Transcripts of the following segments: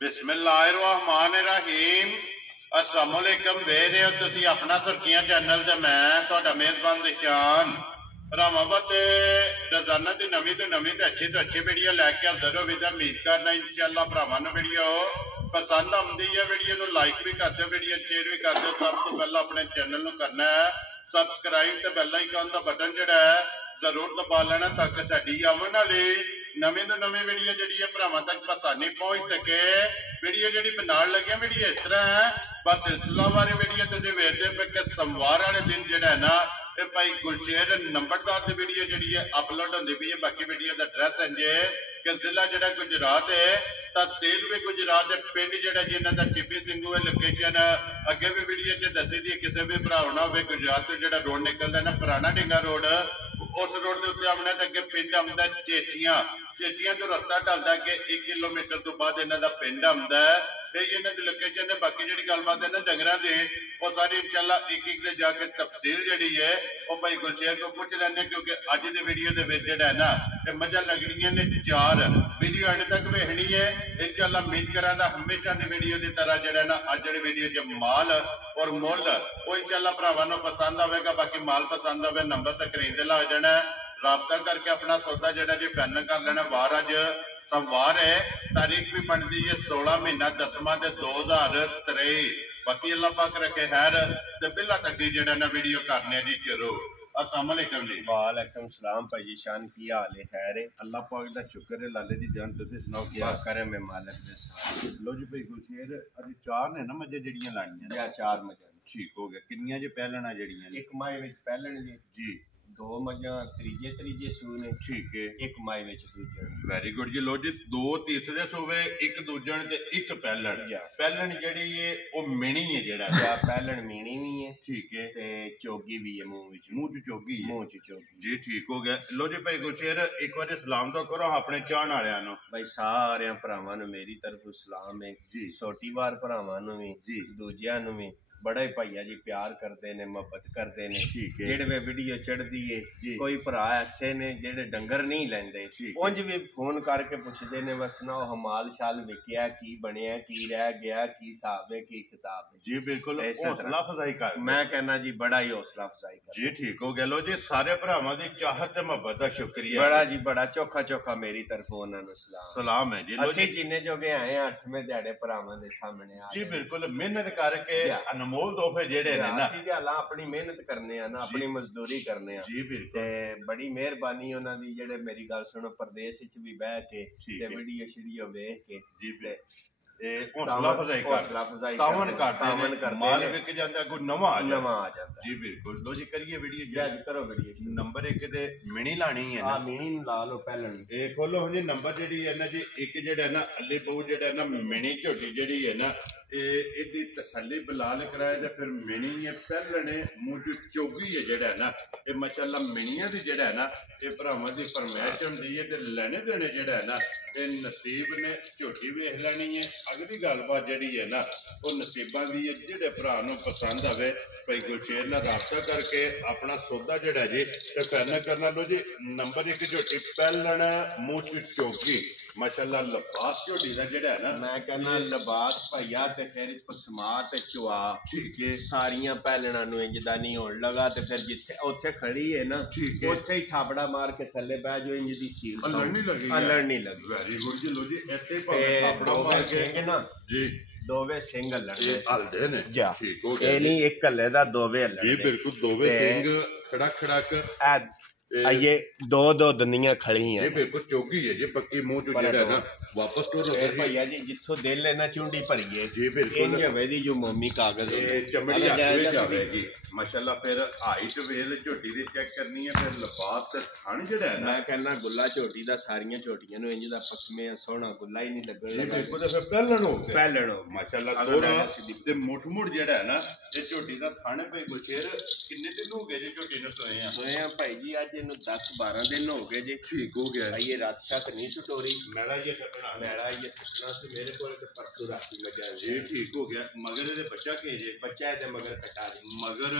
बिस्मिल्लाहिर्रहमानिर्रहीम। अस्सलामुअलैकुम। वे रहे हो तुसी अपना सुर्खियां चैनल ते मैं तुहाडा मेजबान दिशान भरावां ते रोजाना की नवी तो नवी तो अच्छी वीडियो लैके हाजिर हो। उम्मीद करना इंशाअल्लाह भरावां नूं वीडियो पसंद आउंदी है। वीडियो नूं लाइक भी कर दो, वीडियो शेयर भी कर दो। सब तो पहला अपने चैनल नूं करना है सबसक्राइब ते बेल आइकन का बटन जिहड़ा है जरूर दबा लेना ताकि साडी आवन वाली नवी तो नवी वीडियो जी भरावां तक आसानी पहुंच सके। वीडियो जी बनाने लगे वीडियो इस तरह है बस सिलसिलावार वीडियो तुम वेखते पे कि सोमवार वाले दिन जोड़ा है ना ये भाई गुलशेर नंबरदार की वीडियो जी है अपलोड होती पी है। बाकी वीडियो का एड्रैस इंजे कि जिला जोड़ा गुजरात है, तहसील भी गुजरात है, पिंड जोड़ा जी इन्हों का टिप्पी सिंघू है। लोकेशन अगे भी वीडियो च दसी दी किसी भी भरा होना हो गुजरात तो जो रोड निकलता है ना पुराना ढिंगा रोड उस रोड के उत्ते आमना तो अगे पिंड आंदा चेतियां चेतियां तो रस्ता ढलता कि 1 किलोमीटर तो बाद इन्हों का पिंड आंदा है। ये इन्हों की लोकेशन है। बाकी जी गलबात है ना डंगर की वो सारी इंशाअल्लाह एक एक जाके तफसील जी है वो भाई गुलशेर को पूछ लेंगे क्योंकि अज की वीडियो के जोड़ा है ना मझा लगनिया ने 4 वीडियो एंड तक वेखनी है इंशाअल्लाह। उम्मीद करा हमेशा की वीडियो की तरह जो है ना अज वाली वीडियो च माल और मुल वो इंशाअल्लाह भरावां नूं पसंद आएगा। बाकी माल पसंद आए नंबर स्क्रीन ते ला जाना राबता करके अपना सौदा जो जी फाइनल कर लेना। वार अज सोमवार है, तारीख भी बनती है 16 महीना 10वां 2023। बाकी अल्लाह पाक रखे खैर ते बिल्ला तक जो ना वीडियो करने जी शुरू। अस्सलाम वालेकुम जी। वालेकुम सलाम भाई जी शान की हाल है खैर है अल्लाह पाक दा शुक्र है लाले दी जान तुसीं सुनाओ क्या करे मैं मालिक दे साथ। लो जी भाई गुलशेर अभी 4 ने ना मजे जड़ियां लानियां या 4 मजा ठीक हो गया। किन्नियां जे पहलना जड़ियां एक माई विच पहलन जी 2 मजा त्रीजे सूने ठीक है एक माई विच दूजे। वेरी गुड जी। लो जी 2 तीसरे सूबे एक दूजन ते एक पहलन पहलन जड़ी है वो मिनी है जेड़ा या पहलन मिनी भी है ठीक है ते चोगी भी है मुंह च चोगी मुंह च चोगी जी ठीक हो गया। लो जी भाई गुलशेर एक बार सलाम तो करो अपने चाहण वालियां नूं। भाई सारे भरावां नूं मेरी तरफ सलाम है जी छोटी वार भरावां नूं भी जी दूजियां नूं भी बड़ा ही भाइया जी प्यार करते ने मोहब्बत करते ने ठीक है जेड़े वे वीडियो चढ़दी है कोई भरा ऐसे ने जेड़े डंगर नहीं लेंदे उंज भी फोन करके पुछदे ने बस सुनाओ हमाल शाल विकिया की बनया की रह गया की हिसाब है की किताब है जी बिल्कुल हौसला अफजाई कर मैं कहना जी बड़ा ही हौसला अफजाई कर जी ठीक हो गया। लो जी सारे भरावां दी चाहत ते मोहब्बत दा शुक्रिया बड़ा जी बड़ा चोखा मेरी तरफ उन्हां नूं सलाम है जी। लो जी जिन्ने जोगे आए 8वें दिहाड़े भरावां दे सामने आ जी बिल्कुल मेहनत करके अनमोल तोहफे जेड़े ने ना ਅਸੀਂ ਤੇ ਹਾਲਾਂ ਆਪਣੀ ਮਿਹਨਤ ਕਰਨੇ ਆ ਨਾ ਆਪਣੀ ਮਜ਼ਦੂਰੀ ਕਰਨੇ ਆ ਜੀ ਬਿਲਕੁਲ ਤੇ ਬੜੀ ਮਿਹਰਬਾਨੀ ਉਹਨਾਂ ਦੀ ਜਿਹੜੇ ਮੇਰੀ ਗੱਲ ਸੁਣੋ ਪਰਦੇਸ ਵਿੱਚ ਵੀ ਬਹਿ ਕੇ ਤੇ ਵੀਡੀਓ ਸ਼ੀਡੀਓ ਵੇਖ ਕੇ ਜੀ ਹੌਸਲਾ ਅਫਜ਼ਾਈ ਤਾਵਨ ਕਰਦੇ ਮਾਲ ਵਿਕ ਜਾਂਦਾ ਕੋਈ ਨਵਾਂ ਆ ਜਾਂਦਾ ਜੀ ਬਿਲकुल। लो जी करिए वीडियो जी करो वीडियो नंबर 1 ते मिनी लानी है हां मिनी ला लो पहले ए खोलो जी नंबर जेडी है ना जी एक जेड़ा ना अल्ले बहु जेड़ा ना मिनी झोटी जेडी है ना ਇਹਦੀ तसल्ली बिलाल कराए तो फिर मिनी है पहलने मुंह च चोगी है जेड़ा ना ये माशाअल्लाह मिनिया दी जेड़ा है ना ये भरावां दी फरमाइश हुंदी है ते लेने देने जेड़ा है ना ये नसीब ने झोटी वेख लैनी है। अगली गलबात जेड़ी है ना वो नसीबां दी है जेड़े भरा नूं पसंद आवे भाई गुलशेर नाल राबता करके अपना सौदा जेड़ा जी ते फाइनल करना। लो जी नंबर 1 झोटी पहलन मुंह च चोगी माशाअल्लाह लिबास झोटी दा जेड़ा है ना मैं कहना लिबास भैया ते फिर पसमा ते चुआ ठीक है सारियां पहलना नूं इंजदा नहीं होण लगा ते फिर जिथे उत्थे खड़ी है ना उत्थे ही थापड़ा मार के थल्ले बह जो इंज दी सील अलड़ नहीं लगी वेरी गुड जी। लो जी ऐसे भावे थापड़ा मार के ना जी दोवे सिंग हलदे ने ठीक हो गया। ये नहीं एक हल्ले दा दोवे हल्ले जी बिल्कुल दोवे सिंग खड़क ये दो दंदियां खड़ी हैं ये बिल्कुल चौकी है जी पक्की मुंह जो जेड़ा है ना वापस तो भैया जी जिथों दिल है ना चुंडी भरीए जी बिल्कुल वेदी जो मोमी कागज चमड़ी जाएगी माशाअल्लाह। फिर हाइट वेल झोटी दी चेक करनी है फिर लिबास ते थन जेड़ा है ना मैं कहना गुल्ला झोटी दा सारियां झोटियां नु इंज दा पक्मे सोहना गुल्ला ही नहीं लगण जी बिल्कुल। फिर पहलन हो माशाअल्लाह तोरा ते मुठ जेड़ा है ना ये झोटी दा थन पे गुलशेर किन्ने दिन हो गए जी झोटी नु सोए हैं भाई जी आज 10-12 दिन हो गए जी ठीक हो गया। ये रात तक नहीं टटोरी मैला ये सटना से मेरे को परसों राती मजा जी ठीक हो गया। मगर ये बच्चा के जे बच्चा है मगर कटा जी मगर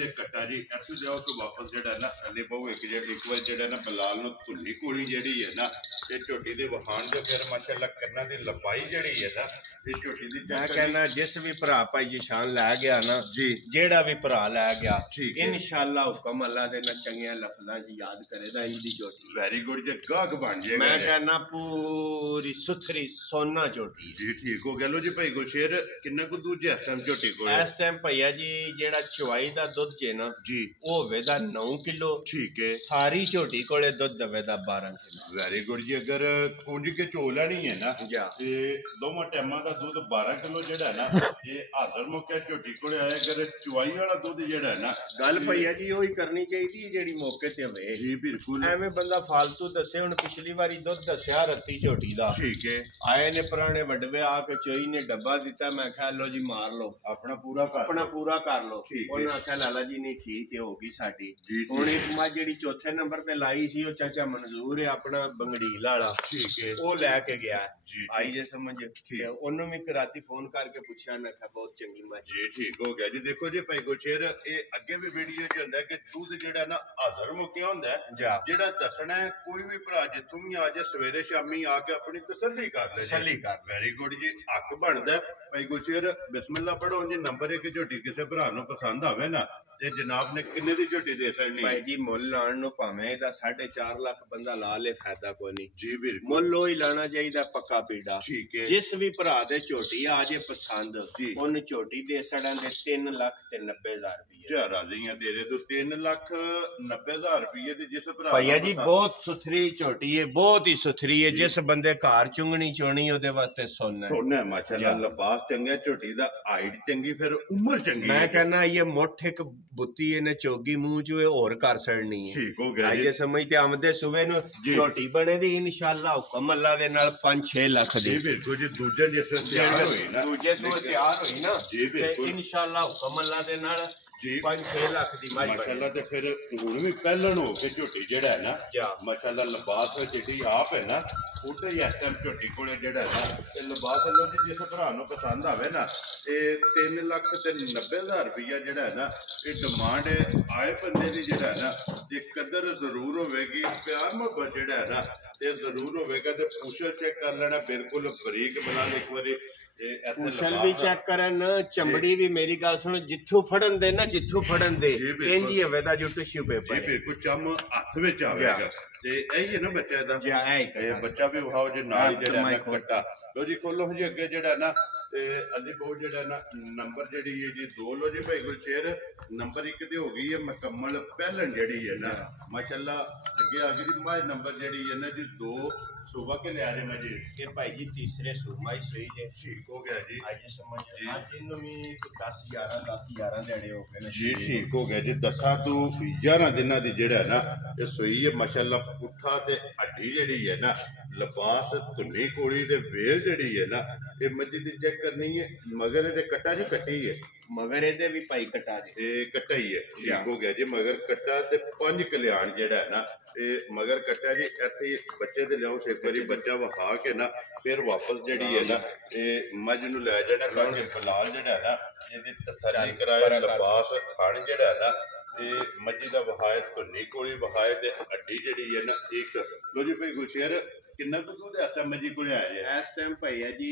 ये कटा जी ऐसे जाओ तो वापस जेड़ा ना अल्ले बहु एक बार जेड़ा ना बिलाल नु धुली कोली जेड़ी है ना ਇਹ ਝੋਟੀ ਦੇ ਵਹਾਨ ਦੇ ਫਿਰ ਮਾਸ਼ਾਅੱਲਾ ਕੰਨਾਂ ਦੀ ਲੰਬਾਈ ਜਿਹੜੀ ਹੈ ਨਾ ਇਹ ਝੋਟੀ ਦੀ ਮੈਂ ਕਹਿੰਦਾ ਜਿਸ ਵੀ ਭਰਾ ਭਾਈ ਜਿਸ਼ਾਨ ਲੈ ਗਿਆ ਨਾ ਜੀ ਜਿਹੜਾ ਵੀ ਭਰਾ ਲੈ ਗਿਆ ਠੀਕ ਹੈ ਇਨਸ਼ਾਅੱਲਾ ਹੁਕਮ ਅੱਲਾ ਦੇ ਨਾਲ ਚੰਗੀਆਂ ਲਫ਼ਜ਼ਾਂ 'ਚ ਯਾਦ ਕਰੇਗਾ ਇੰਜ ਦੀ ਝੋਟੀ ਵੈਰੀ ਗੁੱਡ ਜੇ ਗਾਹਕ ਬਣ ਜਾਏਗਾ ਮੈਂ ਕਹਿੰਦਾ ਪੂਰੀ ਸੁਥਰੀ ਸੋਨਾ ਝੋਟੀ ਜੀ ਠੀਕ ਹੋ ਗਿਆ ਲੋ ਜੀ ਭਾਈ ਗੁਲਸ਼ੇਰ ਕਿੰਨਾ ਕੁ ਦੂਜੇ ਇਸ ਟਾਈਮ ਝੋਟੀ ਕੋਲ ਇਸ ਟਾਈਮ ਭਈਆ ਜੀ ਜਿਹੜਾ ਚਵਾਈ ਦਾ ਦੁੱਧ ਜੇ ਨਾ ਜੀ ਉਹ ਹੋਵੇਗਾ 9 ਕਿਲੋ ਠੀਕ ਹੈ ਸਾਰੀ ਝੋਟੀ ਕੋਲੇ ਦੁੱਧ ਦੇਵੇਗਾ 12 ਕਿਲੋ ਵੈਰੀ ਗੁੱਡ ਜੀ ਅਗਰ ਕੁੰਜ ਕੇ ਝੋਲਾ ਨਹੀਂ ਹੈ ਨਾ ਜਾ ਤੇ ਦੋਵਾਂ ਟਾਈਮਾਂ ਦਾ ਦੁੱਧ 12 ਕਿਲੋ ਜਿਹੜਾ ਨਾ ਇਹ ਹਾਜ਼ਰ ਮੌਕੇ ਝੋਟੀ ਕੋਲੇ ਆਇਆ ਅਗਰ ਚੁਆਈ ਵਾਲਾ ਦੁੱਧ ਜਿਹੜਾ ਨਾ ਗੱਲ ਭਈਆ ਜੀ ਉਹੀ ਕਰਨੀ ਚਾਹੀਦੀ ਜਿਹੜੀ ਮੌਕੇ ਤੇ ਹੋਵੇ ਜੀ ਬਿਲਕੁਲ ਐਵੇਂ ਬੰਦਾ ਫਾਲਤੂ ਦੱਸੇ ਹੁਣ ਪਿਛਲੀ ਵਾਰੀ ਦੁੱਧ ਦੱਸਿਆ ਰੱਤੀ ਝੋਟੀ ਦਾ ਠੀਕ ਹੈ ਆਏ ਨੇ ਪੁਰਾਣੇ ਵਡਵੇ ਆ ਕੇ ਚੋਈ ਨੇ ਡੱਬਾ ਦਿੱਤਾ ਮੈਂ ਕਿਹਾ ਲੋ ਜੀ ਮਾਰ ਲੋ ਆਪਣਾ ਪੂਰਾ ਆਪਣਾ ਪੂਰਾ ਕਰ ਲੋ ਠੀਕ ਹੈ। ਉਹਨਾਂ ਆਖਿਆ ਲਾਲਾ ਜੀ ਨਹੀਂ ਠੀਕ ਤੇ ਹੋ ਗਈ ਸਾਡੀ ਜੀ ਹੁਣ ਇੱਕ ਮੱਝ ਜਿਹੜੀ ਚੌਥੇ ਨੰਬਰ ਤੇ ਲਾਈ ਸੀ ਉਹ ਚਾਚਾ ਮਨਜ਼ੂਰ ਹੈ ਆਪਣਾ ਬੰਗੜੀਲ ਵਾਲਾ ਠੀਕ ਹੈ ਉਹ ਲੈ ਕੇ ਗਿਆ ਜੀ ਆਈ ਜੇ ਸਮਝ ਤੇ ਉਹਨੂੰ ਵੀ ਰਾਤੀ ਫੋਨ ਕਰਕੇ ਪੁੱਛਿਆ ਮੈਂ ਕਿਹਾ ਬਹੁਤ ਚੰਗੀ ਮੱਝ ਜੀ ਠੀਕ ਹੋ ਗਿਆ ਜੀ ਦੇਖੋ ਜੀ ਭਾਈ ਗੁਲਸ਼ੇਰ ਇਹ ਅੱਗੇ ਵੀ ਵੀਡੀਓ 'ਚ ਹੁੰਦਾ ਕਿ ਦੁੱਧ ਜਿਹੜਾ ਨਾ ਹਾਜ਼ਰ ਮੁੱਕੇ ਹੁੰਦਾ ਹੈ। ਜਾ ਜਿਹੜਾ ਦੱਸਣਾ ਹੈ ਕੋਈ ਵੀ ਭਰਾ ਜਿੱਥੋਂ ਵੀ ਆ ਜਾ ਸਵੇਰੇ ਸ਼ਾਮੀ ਆ ਕੇ ਆਪਣੀ ਤਸੱਲੀ ਕਰ ਲੈ ਤਸੱਲੀ ਕਰ ਵੈਰੀ ਗੁੱਡ ਜੀ ਹੱਕ ਬਣਦਾ ਹੈ। ਭਾਈ ਗੁਲਸ਼ੇਰ ਬਿਸਮਿਲ੍ਲਾ ਪੜੋ ਜੀ ਨੰਬਰ 1 ਝੋਟੀ ਕਿਸੇ ਭਰਾ ਨੂੰ ਪਸੰਦ ਆਵੇ ਨਾ ਤੇ ਜਨਾਬ ਨੇ ਕਿੰਨੇ ਦੀ ਝੋਟੀ ਦੇ ਸਕਣੀ ਭਾਈ ਜੀ ਮੁੱਲ ਲਾਣ ਨੂੰ ਭਾਵੇਂ ਇਹਦਾ 4.5 ਲੱਖ ਬੰਦਾ ਲਾ ਲੇ ਫਾਇਦਾ ਕੋਈ ਨਹੀਂ ਜੀ ਬਿਲਕੁਲ ਮੁੱਲ ਉਹ ਹੀ ਲਾਣਾ ਚਾਹੀਦਾ ਪੱਕਾ ਪੀੜਾ ਠੀਕ ਹੈ ਜਿਸ ਵੀ ਭਰਾ ਦੇ ਝੋਟੀ ਆ ਜੇ ਪਸੰਦ ਜੀ। ਉਹਨੂੰ ਝੋਟੀ ਦੇ ਸੜਾਂ ਦੇ 3 ਲੱਖ ਤੇ 90,000 ਰੁਪਏ ਜਾ ਰਾਜ਼ੀਆਂ ਤੇਰੇ ਤੋਂ 3,90,000 ਰੁਪਏ ਤੇ ਜਿਸ ਭਰਾ ਭਈਆ ਨੂੰ ਜੀ ਪਸੰਦ- ਬਹੁਤ ਸੁਥਰੀ ਝੋਟੀ ਹੈ ਬਹੁਤ ਹੀ ਸੁਥਰੀ ਹੈ ਜਿਸ ਬੰਦੇ ਘਰ ਚੁੰਗਣੀ ਚੋਣੀ ਉਹਦੇ ਵਾਸਤੇ ਸੋਨਾ ਹੈ ਸੋਨਾ ਹੈ ਮਾਸ਼ਾਅੱਲਾ ਜਾ। ਲਿਬਾਸ ਚੰਗਾ ਝੋਟੀ ਦਾ ਹਾਈਟ ਚੰਗੀ ਫਿਰ ਉਮਰ ਚੰਗੀ ਮੈਂ ਹੈ। ਕਹਿੰਦਾ ਇਹ ਮੁੱਠ ਇੱਕ ਬੁੱਤੀ ਇਹਨੇ ਚੋਗੀ ਮੂੰਹ ਚ ਇਹ ਹੋਰ ਕਰ ਸੜਨੀ ਹੈ ਠੀਕ ਹੋ ਗਿਆ ਆਈ ਜੀ ਜੇ ਸਮਝ ਤੇ ਆਮਦੇ ਸੂਵੇ ਨੂੰ ਜੀ। ਝੋਟੀ ਬਣੇ ਦੀ ਇਨਸ਼ਾਅੱਲਾ ਹੁਕਮ ਅੱਲਾ ਦੇ ਨਾਲ 5-6 ਲੱਖ ਦੀ ਜੀ ਬਿਲਕੁਲ ਜੀ ਦੂਜੇ ਜਿਸ ਤਰ੍ਹਾਂ ਤਿਆਰ ਹੋਈ ਨਾ ਦੂਜੇ ਸੂਏ ਤਿਆਰ ਹੋਈ ਨਾ ਜੀ ਤੇ ਬਿਲਕੁਲ ਇਨਸ਼ਾਅੱਲਾ ਹੁਕਮ ਅੱਲਾ ਦੇ ਨਾਲ ਜੀ 5-6 ਲੱਖ ਦੀ ਮੱਝ ਮਾਸ਼ਾਅੱਲਾ ਤੇ ਫਿਰ ਹੁਣ ਵੀ ਪਹਿਲਣ ਹੋ ਕੇ ਝੋਟੀ ਜਿਹੜਾ ਹੈ ਨਾ ਜਾ। ਮਾਸ਼ਾਅੱਲਾ ਲਿਬਾਸ ਵਿੱਚ ਜਿਹੜੀ ਆਪ ਹੈ ਨਾ ਉਹਦਾ ਹੀ ਇਸ ਟਾਈਮ ਝੋਟੀ ਕੋਲੇ ਜਿਹੜਾ ਹੈ ਨਾ ਤੇ ਲਿਬਾਸ ਲੋ ਜੀ ਜਿਸ ਭਰਾ ਨੂੰ ਪਸੰਦ ਆਵੇ ਨਾ ਇਹ 3,90,000 ਰੁਪਈਆ ਜਿਹੜਾ ਹੈ ਨਾ ਇਹ ਡਿਮਾਂਡ ਆਏ ਬੰਦੇ ਦੀ ਜਿਹੜਾ ਹੈ ਨਾ ਤੇ ਕਦਰ ਜ਼ਰੂਰ ਹੋਵੇਗੀ ਪਿਆਰ ਮੁਹੱਬਤ ਜਿਹੜਾ ਹੈ ਨਾ ਤੇ ਜ਼ਰੂਰ ਹੋਵੇਗਾ ਤੇ ਪੁੱਛੋ ਚੈੱਕ ਕਰ ਲੈਣਾ ਬਿਲਕੁਲ ਬਰੀਕ ਬਣਾ ਇੱਕ ਵਾਰੀ ਕੁਸ਼ਲ ਵੀ ਚੈੱਕ ਕਰਨ ਚਮੜੀ ਵੀ ਮੇਰੀ ਗੱਲ ਸੁਣ ਜਿੱਥੋਂ ਫੜਨ ਦੇ ਨਾ ਜਿੱਥੋਂ ਫੜਨ ਦੇ ਜੀ, ਬਿਲਕੁਲ। ਇੰਜ ਹੀ ਹੋਵੇ ਦਾ ਜੋ ਟਿਸ਼ੂ ਜੀ ਪੇਪਰ ਬਿਲਕੁਲ ਚਮ ਹੱਥ ਵਿੱਚ ਆਵੇਗਾ ਤੇ ਇਹ ਹੀ ਹੈ ਨਾ ਬੱਚਾ ਦਾ ਜੀ ਐ ਇਹ ਬੱਚਾ ਵੀ ਵਿਖਾਓ ਜੇ ਨਾਲ ਹੀ ਜਿਹੜਾ ਨਾ ਮਾਈਕ ਖੋਲ। ਕੱਟਾ ਲੋ ਜੀ ਖੋਲੋ ਜੀ ਅੱਗੇ ਜਿਹੜਾ ਨਾ ਤੇ ਅੱਲੀ ਬਹੁਤ ਜਿਹੜਾ ਨਾ ਨੰਬਰ ਜਿਹੜੀ ਹੈ ਜੀ 2 ਲੋ ਜੀ ਭਾਈ ਗੁਲਸ਼ੇਰ ਨੰਬਰ 1 ਤੇ ਹੋ ਗਈ ਹੈ ਮੁਕੰਮਲ ਪਹਿਲਣ ਜਿਹੜੀ ਹੈ ਨਾ ਮਾਸ਼ਾਅੱਲਾ ਅੱਗੇ ਆ ਗਈ ਜੀ ਨੰਬਰ ਜਿਹੜੀ ਹੈ ਨਾ ਜੀ 2 ਸੁਬਾ ਕੇ ਲਿਆ ਜੇ ਮੈਂ ਜੀ ਇਹ ਭਾਈ ਜੀ ਤੀਸਰੇ ਸੁਰਮਾਈ ਸੋਈ ਜੇ ਠੀਕ ਹੋ ਗਿਆ ਜੀ ਅੱਜ ਸਮਝ ਜੀ। ਅੱਜ ਇਹਨੂੰ ਵੀ 10-11 ਦਿਹਾੜੇ ਹੋ ਗਏ ਨੇ ਜੀ ਠੀਕ ਹੋ ਗਿਆ ਜੀ 10 ਤੋਂ 11 ਦਿਨਾਂ ਦੀ ਜਿਹੜਾ ਹੈ ਨਾ ਇਹ ਸੋਈ ਹੈ ਮਾਸ਼ਾਅੱਲਾ ਪੁੱਠਾ ਤੇ ਹੱਡੀ ਜਿਹੜੀ ਹੈ ਨਾ ਲਿਬਾਸ ਧੁੰਨੀ ਕੋਲੀ ਤੇ ਵੇਲ ਜਿਹੜੀ ਹੈ ਨਾ ਇਹ ਮੱਝ ਦੀ ਚੈੱਕ ਕਰਨੀ ਹੈ ਮਗਰ ਇਹਦੇ ਕੱਟਾ ਜੀ ਕੱਟੀ ਹੈ ਮਗਰ ਇਹਦੇ ਵੀ ਭਾਈ ਕਟਾ ਦੇ ਇਹ ਕੱਟਾ ਹੀ ਹੈ ਠੀਕ ਹੋ ਗਿਆ ਜੀ ਮਗਰ ਕੱਟਾ ਤੇ 5 ਕਲਿਆਣ ਜਿਹੜਾ ਹੈ ਨਾ ਇਹ ਮਗਰ ਕੱਟਾ ਜੀ ਇੱਥੇ ਬੱਚੇ ਦੇ ਲਿਆਓ ਇੱਕ ਵਾਰੀ ਬੱਚਾ ਵਹਾ ਕੇ ਨਾ ਫਿਰ ਵਾਪਸ ਜਿਹੜੀ ਹੈ ਨਾ ਇਹ ਮੱਝ ਨੂੰ ਲੈ ਜਾਣਾ ਤਾਂ ਕਿ ਬਲਾਲ ਜਿਹੜਾ ਹੈ ਨਾ ਇਹਦੀ ਤਸੱਲੀ ਕਰਾਏ ਲਿਬਾਸ ਖਾਣ ਜਿਹੜਾ ਹੈ ਨਾ ਇਹ ਮੱਝੀ ਦਾ ਵਹਾਏ ਧੁੰਨੀ ਕੋਲੀ ਵਹਾਏ ਤੇ ਹੱਡੀ ਜਿਹੜੀ ਹੈ ਨਾ ਇੱਕ ਲੋ ਜੀ ਭਾਈ ਗੁਲਸ਼ੇਰ ਕਿੰਨਾ ਕੁ ਦੁੱਧ ਐਸਾ ਮੱਝੀ ਕੋਲੇ ਆ ਜਾਏ ਇਸ ਟਾਈਮ ਭਈਆ ਜੀ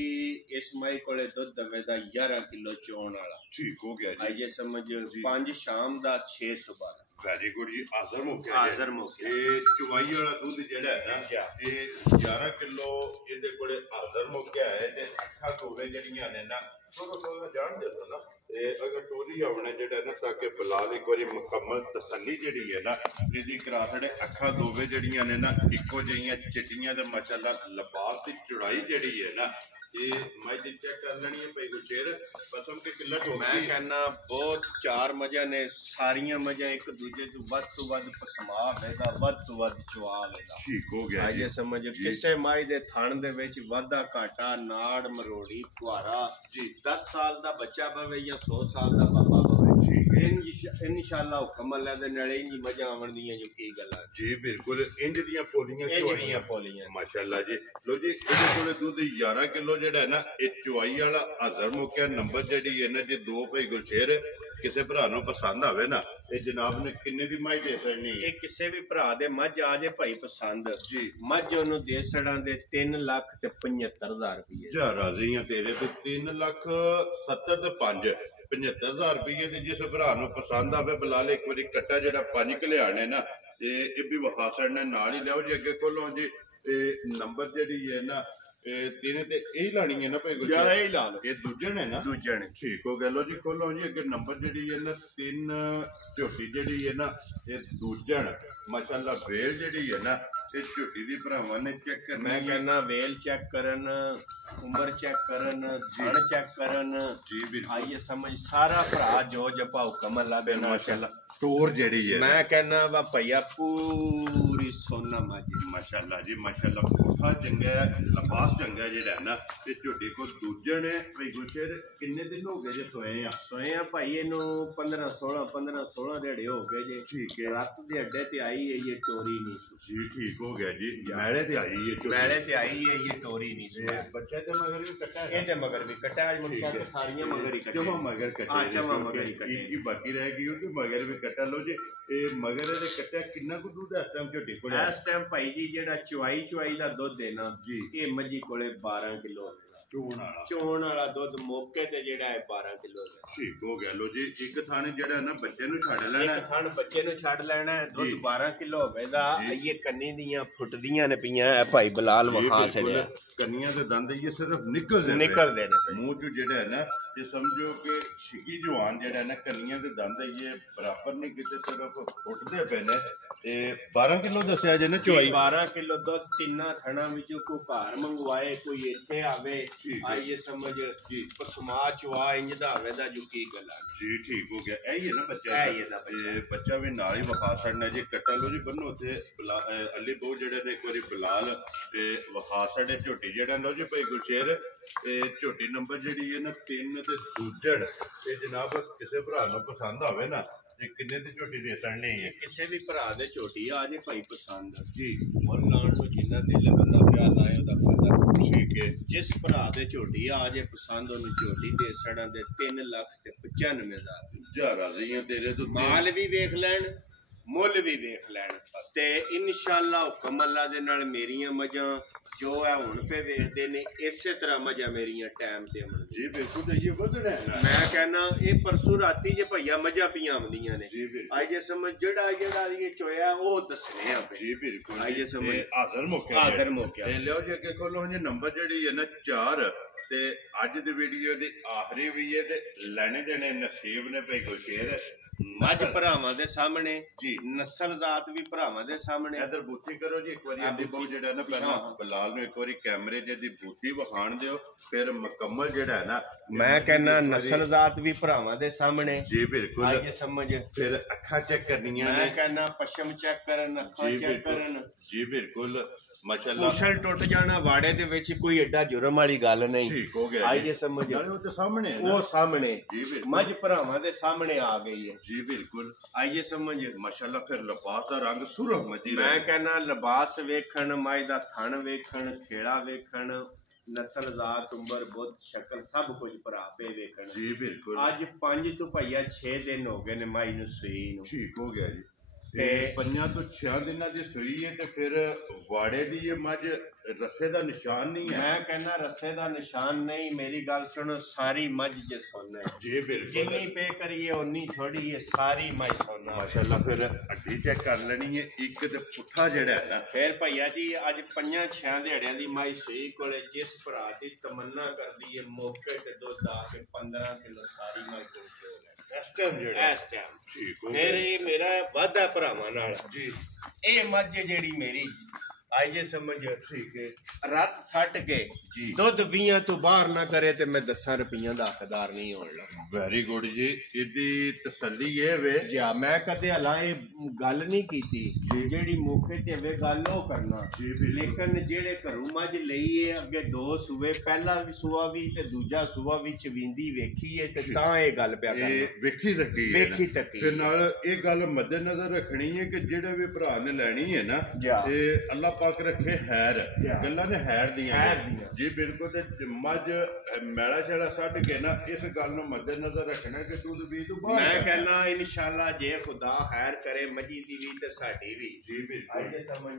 ਇਸ ਮਾਈ ਕੋਲੇ ਦੁੱਧ ਦਵੇ ਦਾ 11 ਕਿਲੋ ਚੋਣ ਵਾਲਾ ਠੀਕ ਹੋ ਗਿਆ ਜੀ ਆਈ ਜੇ ਸਮਝ 5 ਸ਼ਾਮ ਦਾ 6 ਸਵੇਰ ਦਾ ਵੈਰੀ ਗੁੱਡ ਜੀ ਹਾਜ਼ਰ ਮੌਕੇ ਹਾਜ਼ਰ ਮੌਕੇ ਇਹ ਚੁਵਾਈ ਵਾਲਾ ਦੁੱਧ ਜਿਹੜਾ ਹੈ ਜਾ। ਨਾ ਇਹ 11 ਕਿਲੋ ਇਹਦੇ ਕੋਲੇ ਹਾਜ਼ਰ ਮੌਕੇ ਹੈ ਤੇ ਅੱਖਾਂ ਕੋਵੇ ਜਿਹੜੀਆਂ ਨੇ ਨਾ ਥੋੜਾ ਜਾਣਦੇ ਹੋ ਨਾ ਤੇ ਅਗਰ ਟੋਰੀ ਆਉਣਾ ਜਿਹੜਾ ਨਾ ਤਾਂ ਕਿ ਬਲਾਲ ਇੱਕ ਵਾਰੀ ਮੁਕੰਮਲ ਤਸੱਲੀ ਜਿਹੜੀ ਹੈ ਨਾ ਇਹਦੀ ਕਰਾ ਸਾਡੇ ਅੱਖਾਂ ਦੋਵੇ ਜਿਹੜੀਆਂ ਨੇ ਨਾ ਇੱਕੋ ਜਿਹੀਆਂ ਚਿੱਟੀਆਂ ਤੇ ਮਾਸ਼ਾਅੱਲਾ ਲਿਬਾਸ ਦੀ ਚੌੜਾਈ ਜਿਹੜੀ ਹੈ ਨਾ ਇਹ ਮੈਂ ਚੈੱਕ ਕਰ ਲੈਣੀ ਹੈ ਭਾਈ ਗੁਲਸ਼ੇਰ ਪਸਮ ਕੇ ਕਿੱਲਤ ਹੋ ਮੈਂ ਗਈ ਕਹਿੰਦਾ ਬਹੁਤ 4 ਮੱਝਾਂ ਨੇ ਸਾਰੀਆਂ ਮੱਝਾਂ ਇੱਕ ਦੂਜੇ ਤੋਂ ਵੱਧ ਪਸਮਾ ਲੈਦਾ ਵੱਧ ਤੋਂ ਵੱਧ ਚਵਾ ਲੈਦਾ ਠੀਕ ਹੋ ਗਿਆ ਆਈ ਜੀ ਜੇ ਸਮਝ ਕਿਸੇ ਮਾਈ ਦੇ ਥਣ ਦੇ ਵਿੱਚ ਵਾਧਾ ਘਾਟਾ ਨਾੜ ਮਰੋੜੀ ਫੁਹਾਰਾ ਜੀ 10 ਸਾਲ ਦਾ ਬੱਚਾ ਬਵੇ ਜਾਂ 100 ਸਾਲ ਦਾ ਬਾਬਾ ਬਵੇ ਠੀਕ ਹੈ। ਇੰਜ ਇਨਸ਼ਾਅੱਲਾ ਹੁਕਮ ਅੱਲਾ ਦੇ ਨਾਲੇ ਇੰਜ ਮਜ਼ਾ ਆਵਣ ਦੀਆਂ ਜੋ ਕੀ ਗੱਲਾਂ ਜੀ ਬਿਲਕੁਲ ਇੰਜ ਦੀਆਂ ਪੋਲੀਆਂ ਇੰਜੀਆਂ ਪੋਲੀਆਂ ਮਾਸ਼ਾਅੱਲਾ ਜੀ। ਲੋ ਜੀ ਇਹਦੇ ਕੋਲੇ ਦੁੱਧ 11 ਕਿਲੋ ਜਿਹੜਾ ਹੈ ਨਾ ਇਹ ਚੁਆਈ ਵਾਲਾ ਹਾਜ਼ਰ ਮੁੱਕਿਆ ਨੰਬਰ ਜਿਹੜੀ ਹੈ ਨਾ ਜੇ ਦੋ ਭਾਈ ਗੁਲਸ਼ੇਰ ਕਿਸੇ ਭਰਾ ਨੂੰ ਪਸੰਦ ਆਵੇ ਨਾ ਇਹ ਜਨਾਬ ਨੇ ਕਿੰਨੇ ਦੀ ਮੱਝ ਦੇ ਸਕਣੀ ਹੈ? ਇਹ ਕਿਸੇ ਵੀ ਭਰਾ ਦੇ ਮੱਝ ਆ ਜੇ ਭਾਈ ਪਸੰਦ ਜੀ ਮੱਝ ਉਹਨੂੰ ਦੇ ਛੜਾਂ ਦੇ 3,75,000 ਰੁਪਏ। ਜਾ ਰਾਜ਼ੀ ਆ ਤੇਰੇ ਤੇ 3,70,000 ਤੇ 75,000 ਰੁਪਏ ਦੀ ਜਿਸ ਭਰਾ ਨੂੰ ਪਸੰਦ ਆਵੇ ਬਲਾਲ ਇੱਕ ਵਾਰੀ ਕੱਟਾ ਜਿਹੜਾ 5 ਕਲਿਆਣੇ ਨਾ ਤੇ ਇਹ ਵੀ ਵਿਖਾ ਛੜਨਾ ਨਾਲ ਹੀ ਲਿਆਓ ਜੀ ਅੱਗੇ ਖੋਲੋ ਜੀ। ਇਹ ਨੰਬਰ ਜਿਹੜੀ ਹੈ ਨਾ ਤਿੰਨੇ ਤੇ ਇਹ ਲਾਣੀ ਹੈ ਨਾ ਭਾਈ ਜਾਂ ਇਹ ਲਾ ਲਓ ਇਹ ਦੂਜੇ ਨੇ ਨਾ ਦੂਜੇ ਨੇ ਠੀਕ ਹੋ ਗਿਆ। ਲੋ ਜੀ ਖੋਲੋ ਜੀ ਅੱਗੇ ਨੰਬਰ ਜਿਹੜੀ ਹੈ ਨਾ 3 ਝੋਟੀ ਜਿਹੜੀ ਹੈ ਨਾ ਇਹ ਦੂਜਣ ਮਾਸ਼ਾਅੱਲਾ ਵੇਲ ਜਿਹੜੀ ਹੈ ਨਾ ਇਹ ਝੋਟੀ ਦੀ ਭਰਾਵਾਂ ਨੇ ਚੈੱਕ ਕਰਨੀ ਮੈਂ ਹੈ। ਕਹਿੰਦਾ ਵੇਲ ਚੈੱਕ ਕਰਨ ਉਮਰ ਚੈੱਕ ਕਰਨ ਜਣ ਚੈੱਕ ਕਰਨ ਜੀ ਬਿਲਕੁਲ ਆਈਏ ਸਮਝ ਸਾਰਾ ਭਰਾ ਜੋ ਜਪਾ ਹੁਕਮ ਅੱਲਾ ਦੇ ਨਾਲ ਮਾਸ਼ਾਅੱਲਾ ਟੋਰ ਜਿਹੜੀ ਹੈ ਮੈਂ ਕਹਿੰਦਾ ਵਾ ਭਈਆ ਪੂਰੀ ਸੋਨਾ ਮਾਜੀ ਮਾਸ਼ਾਅੱਲਾ ਜੀ ਮਾਸ਼ਾਅੱਲਾ ਕੋਠਾ ਚੰਗਾ ਹੈ ਲਿਬਾਸ ਚੰਗਾ ਜਿਹੜਾ ਹੈ ਨਾ ਤੇ ਝੋਟੀ ਕੋ ਦੂਜੇ ਨੇ ਭਾਈ ਗੁਸ਼ੇਰ ਕਿੰਨੇ ਦਿਨ ਹੋ ਗਏ ਜੇ ਸੋਏ ਆ ਭਾਈ ਇਹਨੂੰ 15 16 ਦਿਹਾੜੇ ਹੋ ਗਏ ਜੇ ਠੀਕ ਹੈ ਰਾਤ ਦੇ ਅੱਡੇ ਤੇ ਆਈ ਹੈ ਇਹ ਟੋਰੀ ਨਹੀਂ ਜੀ ਠੀਕ ਹੋ ਗਿਆ ਜੀ ਮੈਲੇ ਤੇ ਆਈ ਹੈ ਮੈਲੇ ਤੇ ਆਈ ਹੈ ਇਹ ਟੋਰੀ ਨਹੀਂ ਸੀ ਬੱਚੇ ਤੇ ਮਗਰ ਵੀ ਕੱਟਾ ਹੈ ਇਹਦੇ ਮਗਰ ਵੀ ਕੱਟਾ ਅੱਜ ਮੁੰਡਾ ਤੇ ਸਾਰੀਆਂ ਮਗਰ ਹੀ ਕੱਟੇ ਜਮਾ ਮਗਰ ਕੱਟੇ ਜਮਾ ਮਗਰ ਹੀ ਕੱਟੇ ਕੀ ਬਾਕੀ ਰਹਿ ਗਈ ਉਹ ਤੇ ਮਗਰ ਵੀ ਕੱਟਾ ਲੋ ਜੀ ਇਹ ਮਗਰ ਇਹਦੇ ਕੱਟਿਆ ਕਿੰਨਾ ਕੁ ਦੁੱਧ ਇਸ ਟਾਈਮ ਝੋਟੀ ਕੋਲ ਇਸ ਟਾਈਮ ਭਾਈ ਜੀ ਜਿਹੜਾ ਚੁਆਈ ਦਾ ਦੁੱਧ ਦੇਣਾ ਜੀ ਇਹ ਮੱਝੀ ਕੋਲੇ 12 ਕਿਲੋ ਚੋਣ ਵਾਲਾ ਦੁੱਧ ਮੌਕੇ ਤੇ ਜਿਹੜਾ ਹੈ 12 ਕਿਲੋ ਠੀਕ ਹੋ ਗਿਆ। ਲੋ ਜੀ ਇੱਕ ਥਾਣੇ ਜਿਹੜਾ ਨਾ ਬੱਚੇ ਨੂੰ ਛੱਡ ਲੈਣਾ ਇੱਕ ਥਣ ਬੱਚੇ ਨੂੰ ਛੱਡ ਲੈਣਾ ਹੈ ਦੁੱਧ 12 ਕਿਲੋ ਹੋਵੇਗਾ ਇਹ ਕੰਨੀ ਦੀਆਂ ਫੁੱਟਦੀਆਂ ਨੇ ਪਈਆਂ ਇਹ ਭਾਈ ਬਲਾਲ ਵਖਾ ਛੜਿਆ ਕੰਨੀਆਂ ਦੇ ਦੰਦ ਇਹ ਸਿਰਫ ਨਿਕਲਦੇ ਨੇ ਮੂੰਹ ਚ ਜਿਹੜਾ ਹੈ ਨਾ ਇਹ ਸਮਝੋ ਕਿ ਛਿੱਕੀ ਜਵਾਨ ਜਿਹੜਾ ਨਾ ਕੰਨੀਆਂ ਦੇ ਦੰਦ ਇਹ ਬਰਾਬਰ ਨਹੀਂ ਕਿਤੇ ਸਿਰਫ ਫੁੱਟਦੇ ਪਏ ਨੇ ਤੇ 12 ਕਿਲੋ ਦੱਸਿਆ ਜੇ ਨਾ ਚੁਆਈ 12 ਕਿਲੋ ਦੁੱਧ ਤਿੰਨਾਂ ਥਣਾ ਵਿੱਚੋਂ ਕੋਈ ਘਰ ਮੰਗਵਾਏ ਕੋਈ ਇੱਥੇ ਆਵੇ ਆਈਏ ਸਮਝ ਜੀ ਪਸਮਾ ਚਵਾ ਇੰਜ ਦਾ ਆਵੇ ਦਾ ਜੋ ਕੀ ਗੱਲ ਆ ਜੀ ਠੀਕ ਹੋ ਗਿਆ ਇਹ ਹੀ ਹੈ ਨਾ ਬੱਚਾ ਇਹ ਬੱਚਾ ਵੀ ਨਾਲ ਹੀ ਵਿਖਾ ਛੱਡਣਾ ਜੀ ਕੱਟਾ ਲੋ ਜੀ ਬੰਨੋ ਉੱਥੇ ਅਲੀ ਬਹੁ ਜਿਹੜੇ ਨੇ ਇੱਕ ਵਾਰੀ ਬਲਾਲ ਤੇ ਵਿਖਾ ਛੱਡੇ ਝੋਟੀ ਜਿਹੜਾ ਲੋ ਜੀ ਭਾਈ ਗੁਰਸ਼ੇਰ ਤੇ ਝੋਟੀ ਨੰਬਰ ਜਿਹੜੀ ਹੈ ਨਾ 3 ਤੇ ਦੂਜੜ ਤੇ ਜਨਾਬ ਕਿਸੇ ਭਰਾ ਨੂੰ ਪਸੰਦ ਆਵੇ ਨਾ ਤੇ ਕਿੰਨੇ ਦੀ ਝੋਟੀ ਦੇ ਸੜਨੀ ਹੈ ਕਿਸੇ ਵੀ ਭਰਾ ਦੇ ਝੋਟੀ ਆ ਜੇ ਭਾਈ ਪਸੰਦ ਜੀ ਮੁੱਲ ਲਾਉਣ ਤੋਂ ਜਿੰਨਾ ਦਿਲ ਬੰਦਾ ਪਿਆ ਲਾਏ ਉਹਦਾ ਫਾਇਦਾ ਠੀਕ ਹੈ। ਜਿਸ ਭਰਾ ਦੇ ਝੋਟੀ ਆ ਜੇ ਪਸੰਦ ਉਹਨੂੰ ਝੋਟੀ ਦੇ ਸੜਾਂ ਦੇ 3,95,000 ਜਾ ਰਾਜ਼ੀ ਆ ਤੇਰੇ ਤੋਂ ਮਾਲ ਵੀ ਵੇਖ ਲੈਣ ਮੁੱਲ ਵੀ ਵੇਖ ਲੈਣ ਤੇ ਇਨਸ਼ਾਅੱਲਾ ਹੁਕਮ ਅੱਲਾ ਦੇ ਨਾਲ ਮੇਰੀਆਂ ਮੱਝਾਂ ਜੋ ਹੈ ਹੁਣ ਪੇ ਵੇਖਦੇ ਨੇ ਇਸੇ ਤਰ੍ਹਾਂ ਮੱਝਾਂ ਮੇਰੀਆਂ ਟਾਈਮ ਤੇ ਆਉਣ ਜੀ ਬਿਲਕੁਲ ਤੇ ਇਹ ਵਧਣਾ ਹੈ ਮੈਂ ਕਹਿੰਦਾ ਇਹ ਪਰਸੋਂ ਰਾਤੀ ਜੇ ਭਈਆ ਮੱਝਾਂ ਪੀਆਂ ਆਉਂਦੀਆਂ ਨੇ ਜੀ ਬਿਲਕੁਲ ਆਈ ਜੇ ਸਮਝ ਜਿਹੜਾ ਇਹ ਚੋਇਆ ਉਹ ਦੱਸਣੇ ਆ ਜੀ ਬਿਲਕੁਲ ਆਈ ਜੇ ਸਮਝ ਹਾਜ਼ਰ ਮੌਕਿਆ ਤੇ ਲਿਓ ਜੀ ਅੱਗੇ ਖੋਲੋ ਜੀ ਨੰਬਰ ਜਿਹੜੀ ਹੈ ਨਾ 4 ਤੇ ਅੱਜ ਦੀ ਵੀਡੀਓ ਦੀ ਆਖਰੀ ਵੀ ਹੈ ਤੇ ਲੈਣੇ ਦੇਣੇ ਨਸੀਬ ਨੇ ਭਾਈ ਗੁਰਸ਼ੇਰ ਮੱਝ ਭਰਾਵਾਂ ਦੇ ਸਾਹਮਣੇ ਜੀ ਨਸਲ ਜ਼ਾਤ ਵੀ ਭਰਾਵਾਂ ਦੇ ਸਾਹਮਣੇ ਇਧਰ ਬੂਥੀ ਕਰੋ ਜੀ ਇੱਕ ਵਾਰੀ ਅੱਡੀ ਬਹੁਤ ਜਿਹੜਾ ਨਾ ਪਹਿਲਾਂ ਬਲਾਲ ਨੂੰ ਇੱਕ ਵਾਰੀ ਕੈਮਰੇ ਦੀ ਬੂਥੀ ਵਿਖਾਣ ਦਿਓ ਫਿਰ ਮੁਕੰਮਲ ਜਿਹੜਾ ਹੈ ਨਾ ਮੈਂ ਕਹਿੰਦਾ ਨਸਲ ਜ਼ਾਤ ਵੀ ਭਰਾਵਾਂ ਦੇ ਸਾਹਮਣੇ ਜੀ ਬਿਲਕੁਲ ਇਹ ਸਮਝ ਫਿਰ ਅੱਖਾਂ ਚੈੱਕ ਕਰਨੀਆਂ ਮੈਂ ਕਹਿੰਦਾ ਪਸ਼ਮ ਚੈੱਕ ਕਰਨ ਅੱਖਾਂ ਚੈੱਕ ਕਰਨ ਜੀ ਬਿਲਕੁਲ ਮਾਸ਼ਾਅੱਲਾ ਕੁਸ਼ਲ ਟੁੱਟ ਜਾਣਾ ਵਾੜੇ ਦੇ ਵਿੱਚ ਕੋਈ ਐਡਾ ਜੁਰਮ ਵਾਲੀ ਗੱਲ ਨਹੀਂ ਠੀਕ ਹੋ ਗਿਆ ਆਈ ਜੇ ਸਮਝ ਉਹ ਤੇ ਸਾਹਮਣੇ ਉਹ ਸਾਹਮਣੇ ਜੀ ਬਿਲਕੁਲ ਮੱਝ ਭਰਾਵਾਂ ਦੇ ਸਾਹਮਣੇ ਆ ਗਈ ਹੈ ਜੀ ਬਿਲਕੁਲ ਆਈ ਜੇ ਸਮਝ ਮਾਸ਼ਾਅੱਲਾ ਫਿਰ ਲਿਬਾਸ ਦਾ ਰੰਗ ਸੁਰਖ ਮੱਜੀ ਮੈਂ ਕਹਿੰਦਾ ਲਿਬਾਸ ਵੇਖਣ ਮੱਝ ਦਾ ਥਣ ਵੇਖਣ ਖੇੜਾ ਵੇਖਣ ਨਸਲ ਜ਼ਾਤ ਉਮਰ ਬੁੱਧ ਸ਼ਕਲ ਸਭ ਕੁਝ ਭਰਾ ਪੇ ਵੇਖਣ ਜੀ ਬਿਲਕੁਲ ਅੱਜ 5 ਤੋਂ ਭਈਆ 6 ਦਿਨ ਹੋ ਗਏ ਨੇ ਮਾਈ ਨੂੰ ਸੂਈ ਨੂੰ ਠੀਕ ਹੋ ਗਿਆ ਜੀ ਤੇ 5 ਤੋਂ 6 ਦਿਨਾਂ ਦੀ ਸੂਈ ਹੈ ਤੇ ਫਿਰ ਵਾੜੇ ਦੀ ਇਹ ਮੱਝ ਰੱਸੇ ਦਾ ਨਿਸ਼ਾਨ ਨਹੀਂ ਹੈ ਮੈਂ ਕਹਿੰਦਾ ਰੱਸੇ ਦਾ ਨਿਸ਼ਾਨ ਨਹੀਂ ਮੇਰੀ ਗੱਲ ਸੁਣੋ ਸਾਰੀ ਮੱਝ ਜੇ ਸੋਨਾ ਹੈ ਜੀ ਬਿਲਕੁਲ ਜਿੰਨੀ ਪੇ ਕਰੀਏ ਉਨੀ ਥੋੜੀ ਹੈ ਸਾਰੀ ਮੱਝ ਸੋਨਾ ਮਾਸ਼ਾਅੱਲਾ ਫਿਰ ਹੱਡੀ ਚੈੱਕ ਕਰ ਲੈਣੀ ਹੈ ਇੱਕ ਤੇ ਪੁੱਠਾ ਜਿਹੜਾ ਹੈ ਨਾ ਫਿਰ ਭਈਆ ਜੀ ਅੱਜ 5-6 ਦਿਹਾੜਿਆਂ ਦੀ ਮੱਝ ਸਹੀ ਕੋਲੇ ਜਿਸ ਭਰਾ ਦੀ ਤਮੰਨਾ ਕਰਦੀ ਹੈ ਮੌਕੇ ਤੇ ਦੁੱਧ ਆ ਕੇ 15 ਕਿਲੋ ਸਾਰੀ ਮੱਝ ਕੋਲ ਇਸ ਟਾਈਮ ਜਿਹੜਾ ਇਸ ਟਾਈਮ ਠੀਕ ਹੋ ਫਿਰ ਇਹ ਮੇਰਾ ਵਾਅਦਾ ਭਰਾਵਾਂ ਨਾਲ ਜੀ ਇਹ ਮੱਝ ਜਿਹੜੀ ਮੇਰੀ आई जे समझ ठीक है रत सट के जी दुध 20 तो बाहर ना करे ते मैं 10 रुपया का हकदार नहीं होने लगा। वेरी गुड जी इदी तसल्ली ये वे जी मैं कदे हलाए गल नहीं की जेड़ी मौके ते वे गल ओ करना लेकिन जेड़े घरों मझ लई है अगे 2 सूबे पहला भी सूआ भी ते दूजा सूआ भी चविंदी वेखी है ते तां ये गल पिया करना वेखी तकी फिर नाल एक गल मद्देनजर रखनी है कि जेड़े भी भरा ने लैनी है ना ते अल्लाह पाक रखे हैर गल्लां ने हैर दियां जी बिल्कुल ते मज मैला शैला सट के ना इस गल नूं मद्देनजर रखना कि दूध भी तो बाहर मैं कहना इंशाअल्लाह जे खुदा खैर करे मजी दी भी ते साडी भी जी बिल्कुल आइए समझ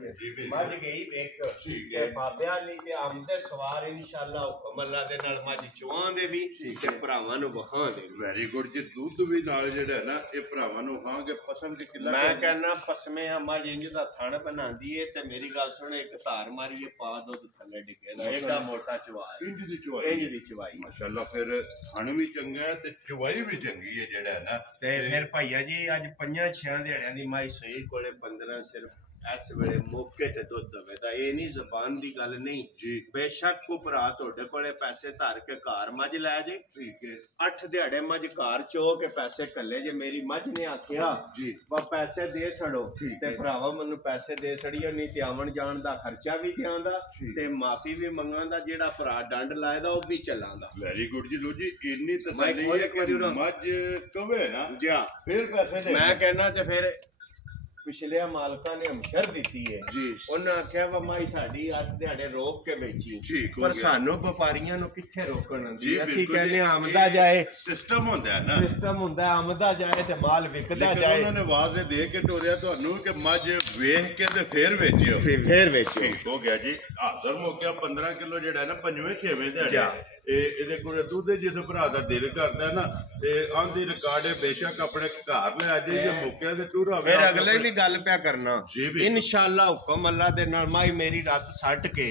मज गई एक ते बाबियां नहीं ते आमदे सवार इंशाअल्लाह हुक्म अल्लाह दे नाल मज चवां दे भी ते भरावां नूं बखां दे वेरी गुड जी दूध भी नाल जेड़ा है ना ये भरावां नूं हां के पसम के किला मैं कहना पसमे मज इंज दा थण बनांदी है ते मेरी गल सुन एक धार मारिए पा दुध थल्ले डिगे दा एडा मोटा चवा इंज दी चवाई माशाअल्लाह फिर थण भी चंगा है ते चवाई भी चंगी है जेड़ा है ना ते फिर भाईया जी अज 5-6 दिहाड़ियां दी माई सोई कोले 15 सिर्फ इस वेले मौके ते दुध दवे दा ये नहीं जबान दी गल नहीं जी बेशक को भरा तोड़े कोले पैसे धर के घर मझ लै जे ठीक है 8 दिहाड़े मझ घर चो के पैसे कले जे मेरी मझ ने आखिया जी वा पैसे दे छड़ो ते भरावा मैनू पैसे दे छड़ियो नहीं ते आवन जान दा खर्चा भी देंदा ते माफी भी मंगांदा जेड़ा भरा डंड लाएदा ओ भी चलांदा। वेरी गुड जी लो जी इन्नी तसल्ली है कि मझ कवे ना जी फिर पैसे दे मैं कहना ते फिर पिछले मालका ने हमशर दी है जी उन्हें आख्या वा माई साडी 8 दिहाड़े रोक के बेची ठीक पर सानू व्यापारियों नु किथे रोकण जी असि कहने आमदा जाए सिस्टम होंदा है ना सिस्टम होंदा आमदा जाए ते माल विकदा जाए उन्होंने आवाज दे के टोरिया ਤੁਹਾਨੂੰ कि मझ वेख के ते फिर बेचियो फिर बेचियो हो गया जी हाਜ਼ਰ मौके 15 किलो जेड़ा ना 5वें 6वें दिहाड़े ਇਹਦੇ ਕੋਲ ਦੁੱਧ ਜਿਸ ਭਰਾ ਦਾ ਦਿਲ ਕਰਦਾ ਨਾ ਤੇ ਆਂਦੀ ਰਿਕਾਰਡ ਬੇਸ਼ੱਕ ਆਪਣੇ ਘਰ ਲੈ ਆਜੇ ਜੇ ਮੌਕੇ ਤੇ ਟੂਰ ਆਵੇ ਫਿਰ ਅਗਲੇ ਵੀ ਗੱਲ ਪਿਆ ਕਰਨਾ ਇਨਸ਼ਾਅੱਲਾ ਹੁਕਮ ਅੱਲਾ ਦੇ ਨਾਲ ਮਾਈ ਮੇਰੀ ਰਾਤ ਸੱਟ ਕੇ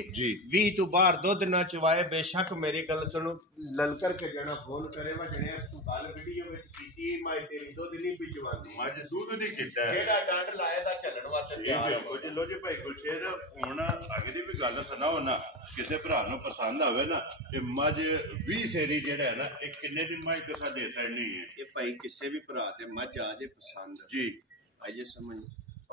20 ਤੋਂ ਬਾਹਰ ਦੁੱਧ ਨਾ ਚਵਾਏ ਬੇਸ਼ੱਕ ਮੇਰੀ ਗੱਲ ਸੁਣੋ ਲਲਕਰ ਕੇ ਜਣਾ ਫੋਨ ਕਰੇ ਵਾ ਜਣੇ ਤੂੰ ਗੱਲ ਵੀਡੀਓ ਵਿੱਚ ਕੀਤੀ ਮਾਈ ਤੇਰੀ ਦੁੱਧ ਨਹੀਂ ਪਿਚਵਾਂਦੀ ਅੱਜ ਦੁੱਧ ਨਹੀਂ ਕੀਤਾ ਜਿਹੜਾ ਡੰਡ ਲਾਏ ਦਾ ਚੱਲਣ ਵਾਸਤੇ ਤਿਆਰ ਹੈ ਬਿਲਕੁਲ ਜੀ ਲੋ ਜੀ ਭਾਈ ਗੁਲਸ਼ੇਰ ਹੁਣ ਅਗਲੀ ਵੀ ਗੱਲ ਸੁਣਾਓ ਨਾ ਕਿਸੇ ਭਰਾ ਨੂੰ ਪਸੰਦ ਆਵੇ ਨਾ ਤੇ ਮੱਝ 20 ਸੇਰੀ ਜਿਹੜਾ ਹੈ ਨਾ ਇਹ ਕਿੰਨੇ ਦਿਨ ਮੈਂ ਕਿਸਾ ਦੇ ਸਕਣੀ ਹੈ ਇਹ ਭਾਈ ਕਿਸੇ ਵੀ ਭਰਾ ਤੇ ਮੱਝ ਆ ਜੇ ਪਸੰਦ ਜੀ ਆਜੇ ਸਮਝ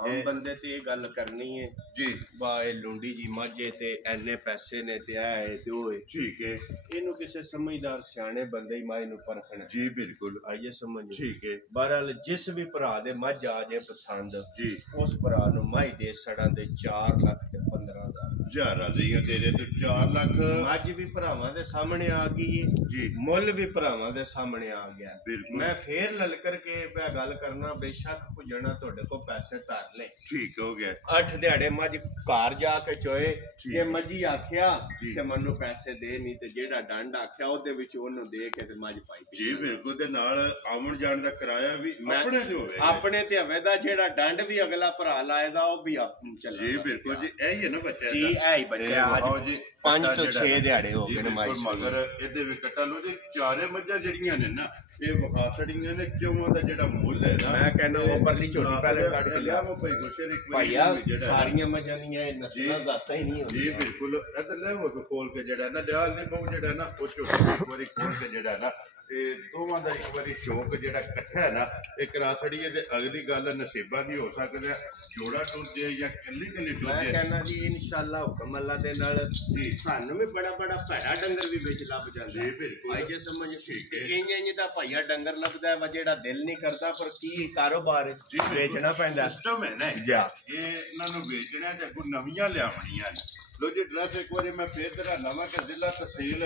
ਆਮ ਬੰਦੇ ਤੇ ਇਹ ਗੱਲ ਕਰਨੀ ਹੈ ਜੀ ਬਾ ਇਹ ਲੁੰਡੀ ਜੀ ਮਾਝੇ ਤੇ ਐਨੇ ਪੈਸੇ ਨੇ ਤੇ ਆਏ ਤੇ ਉਹ ਠੀਕ ਹੈ ਇਹਨੂੰ ਕਿਸੇ ਸਮਝਦਾਰ ਸਿਆਣੇ ਬੰਦੇ ਹੀ ਮਾਈ ਨੂੰ ਪਰਖਣਾ ਜੀ ਬਿਲਕੁਲ ਆਈਏ ਸਮਝ ਠੀਕ ਹੈ ਬਹਰਹਾਲ ਜਿਸ ਵੀ ਭਰਾ ਦੇ ਮੱਝ ਆ ਜੇ ਪਸੰਦ ਜੀ ਉਸ ਭਰਾ ਨੂੰ ਮਾਈ ਦੇ ਸੜਾਂ ਦੇ 4 ਲੱਖ ਤੇ 15,000 ਰਾਜ਼ੀਆਂ ਤੇਰੇ ਤੇ 4 ਲੱਖ ਮੱਝ ਵੀ ਭਰਾਵਾਂ ਦੇ ਸਾਹਮਣੇ ਆ ਗਈ ਹੈ ਜੀ ਮੁੱਲ ਵੀ ਭਰਾਵਾਂ ਦੇ ਸਾਹਮਣੇ ਆ ਗਿਆ ਮੈਂ ਫੇਰ ਲਲਕਰ ਕੇ ਪਿਆ ਗੱਲ ਕਰਨਾ ਬੇਸ਼ੱਕ ਕੋ ਜਣਾ ਤੁਹਾਡੇ ਕੋ ਪੈਸੇ ਧਾਰ ਲੈ ਠੀਕ ਹੋ ਗਿਆ 8 ਦਿਹਾੜੇ ਮੱਝ ਘਰ ਜਾ ਕੇ ਚੋਏ ਜੇ ਮੱਝੀ ਆਖਿਆ ਤੇ ਮੈਨੂੰ ਪੈਸੇ ਦੇ ਨਹੀਂ ਤੇ ਜਿਹੜਾ ਡੰਡ ਆਖਿਆ ਉਹਦੇ ਵਿੱਚ ਉਹਨੂੰ ਦੇ ਕੇ ਤੇ ਮੱਝ ਪਾਈ ਜੀ ਬਿਲਕੁਲ ਤੇ ਨਾਲ ਆਉਣ ਜਾਣ ਦਾ ਕਿਰਾਇਆ ਵੀ ਆਪਣੇ ਤੇ ਹੋਵੇ ਆਪਣੇ ਤੇ ਹੋਵੇ ਦਾ ਜਿਹੜਾ ਡੰਡ ਵੀ ਅਗਲਾ ਭਰਾ ਲਾਏਦਾ ਉਹ ਵੀ ਚੱਲੇ ਜੀ ਬਿਲਕੁਲ ਜੀ ਇਹੀ ਹੈ ਨਾ ਬੱਚਾ ਜੀ ਇਹ ਹੀ ਬੱਚਾ ਅੱਜ 5 ਤੋਂ 6 ਦਿਹਾੜੇ ਹੋ ਗਏ ਨੇ ਮਾਈ ਮਗਰ ਇਹਦੇ ਵੀ ਕੱਟਾ ਲੋ ਜੀ ਚਾਰੇ ਮੱਝਾਂ ਜਿਹੜੀਆਂ ਨੇ ਨਾ ਇਹ ਵਿਖਾ ਛੜੀਆਂ ਨੇ ਚੌਵਾਂ ਦਾ ਜਿਹੜਾ ਮੁੱਲ ਹੈ ਨਾ ਮੈਂ ਕਹਿੰਦਾ ਉਹ ਪਰਲੀ ਝੋਟੀ ਪਹਿਲੇ ਕੱਢ ਕੇ ਲਿਆ ਭਾਈ ਗੁਸ਼ੇਰ ਇੱਕ ਭਾਈਆ ਸਾਰੀਆਂ ਮੱਝਾਂ ਦੀਆਂ ਇਹ ਨਸਲਾਂ ਜ਼ਾਤਾਂ ਹੀ ਨਹੀਂ ਹੁੰਦੀਆਂ ਜੀ ਬਿਲਕੁਲ ਇਧਰ ਲੈ ਉਹ ਖੋਲ ਕੇ ਜਿਹੜਾ ਨਾ ਲਿਆਲ ਨੇ ਬਹੁ ਜਿਹੜਾ ਨਾ ਉਹ ਝੋਟੀ ਇੱਕ ਵਾਰੀ ਖੋਲ ਕੇ ਜਿਹੜਾ ਨਾ ਤੇ ਦੋਵਾਂ ਦਾ ਇੱਕ ਵਾਰੀ ਸ਼ੌਕ ਜਿਹੜਾ ਇਕੱਠਾ ਹੈ ਨਾ ਇਹ ਕਰਾ ਛੜੀਏ ਤੇ ਅਗਲੀ ਗੱਲ ਨਸੀਬਾਂ ਦੀ ਹੋ ਸਕਦਾ ਜੋੜਾ ਟੁਰਦੇ ਜਾਂ ਕੱਲੀ ਕੱਲੀ ਟੁਰਦੇ ਮੈਂ ਕਹਿੰਦਾ ਜੀ ਇਨਸ਼ਾਅੱਲਾ ਹੁਕਮ ਅੱਲਾ ਦੇ ਨਾਲ ਜੀ ਸਾਨੂੰ ਵੀ ਬੜਾ ਭੈੜਾ ਡੰਗਰ ਵੀ ਵਿੱਚ ਲੱਭ ਜਾਂਦਾ ਜੀ ਬਿਲਕੁਲ ਭਾਈ ਜੇ ਸਮਝ ਠੀਕ ਹੈ ਇੰਜ ਤਾਂ ਭਾਈਆ ਡੰਗਰ ਲੱਭਦਾ ਵਾ ਜਿਹੜਾ ਦਿਲ ਨਹੀਂ ਕਰਦਾ ਪਰ ਕੀ ਕਾਰੋਬਾਰ ਹੈ ਜੀ ਵੇਚਣਾ ਪੈਂਦਾ ਸਿਸਟਮ ਹੈ ਨਾ ਇਹ ਇਹਨਾਂ ਨੂੰ ਵੇਚਣਾ ਤੇ ਅੱਗੋਂ ਨਵੀਆਂ ਲਿਆਉਣੀਆਂ ਲੋ ਜੀ ਡਰੈਸ ਇੱਕ ਵਾਰੀ ਮੈਂ ਫੇਰ ਤੇਰਾ ਨਵਾਂ ਕਿ ਜ਼ਿਲ੍ਹਾ ਤਹਿਸੀਲ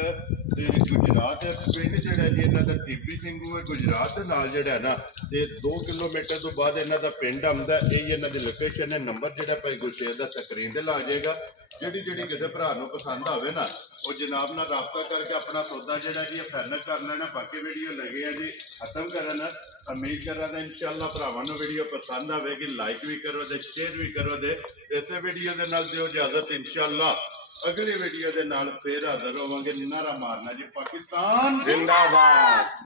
ਤੇ ਗੁਜਰਾਤ ਪਿੰਡ ਜਿਹੜਾ ਜੀ ਇਹਨਾਂ ਦਾ ਟੀਪੀ ਸਿੰਘੂ ਹੈ ਗੁਜਰਾਤ ਦੇ ਨਾਲ ਜਿਹੜਾ ਨਾ ਤੇ 2 ਕਿਲੋਮੀਟਰ ਤੋਂ ਬਾਅਦ ਇਹਨਾਂ ਦਾ ਪਿੰਡ ਆਉਂਦਾ ਇਹ ਇਹਨਾਂ ਦੀ ਲੋਕੇਸ਼ਨ ਹੈ ਨੰਬਰ ਜਿਹੜਾ ਭਾਈ ਗੁਲਸ਼ੇਰ ਦਾ ਸਕਰੀਨ ਤੇ ਲਾ ਜਾਏਗਾ ਜਿਹੜੀ ਕਿਸੇ ਭਰਾ ਨੂੰ ਪਸੰਦ ਆਵੇ ਨਾ ਉਹ ਜਨਾਬ ਨਾਲ ਰਾਬਤਾ ਕਰਕੇ ਆਪਣਾ ਸੌਦਾ ਜਿਹੜਾ ਜੀ ਫਾਈਨਲ ਕਰ ਲੈਣਾ ਬਾਕੀ ਵੀਡੀਓ ਲੱਗੇ ਆ ਜੀ ਖਤਮ ਕਰਨ ਉਮੀਦ ਕਰਾਂਗਾ ਇਨਸ਼ਾਅੱਲਾ ਭਰਾਵਾਂ ਨੂੰ ਵੀਡੀਓ ਪਸੰਦ ਆਵੇਗੀ ਲਾਈਕ ਵੀ ਕਰੋ ਤੇ ਸ਼ੇਅਰ ਵੀ ਕਰੋ ਤੇ ਇਸੇ ਵੀਡੀਓ ਦੇ ਨਾਲ ਦਿਓ ਇਜਾਜ਼ਤ ਇਨਸ਼ਾਅੱਲਾ ਅਗਲੀ ਵੀਡੀਓ ਦੇ ਨਾਲ ਫੇਰ ਹਾਜ਼ਰ ਹੋਵਾਂਗੇ ਨਾਰਾ ਮਾਰਨਾ ਜੀ ਪਾਕਿਸਤਾਨ ਜ਼ਿੰਦਾਬਾਦ।